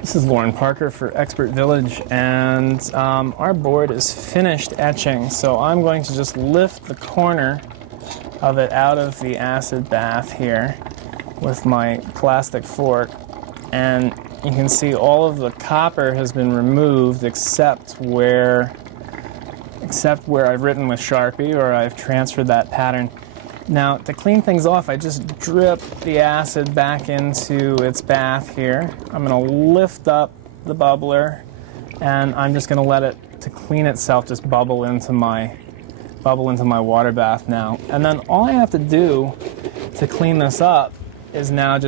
This is Lauren Parker for Expert Village, and our board is finished etching, so I'm going to just lift the corner of it out of the acid bath here with my plastic fork, and you can see all of the copper has been removed except where I've written with Sharpie or I've transferred that pattern. Now, to clean things off, I just drip the acid back into its bath here. I'm going to lift up the bubbler, and I'm just going to let it, to clean itself, just bubble into my water bath now. And then all I have to do to clean this up is now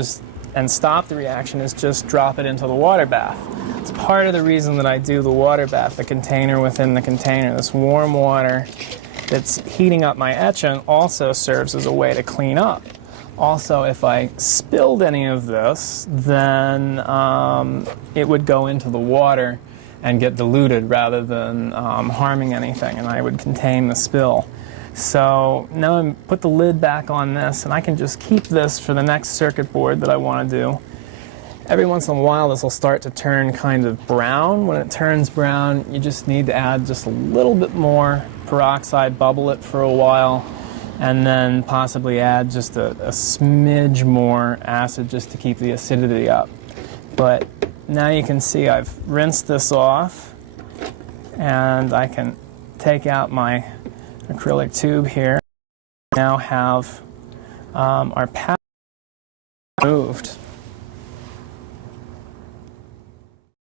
and stop the reaction is just drop it into the water bath. It's part of the reason that I do the water bath, the container within the container. This warm water that's heating up my etchant also serves as a way to clean up. Also, if I spilled any of this, then it would go into the water and get diluted rather than harming anything, and I would contain the spill. So now I put the lid back on this, and I can just keep this for the next circuit board that I want to do. Every once in a while this will start to turn kind of brown. When it turns brown, you just need to add just a little bit more peroxide, bubble it for a while, and then possibly add just a smidge more acid just to keep the acidity up. But now you can see I've rinsed this off, and I can take out my acrylic tube here. Now have our pattern removed.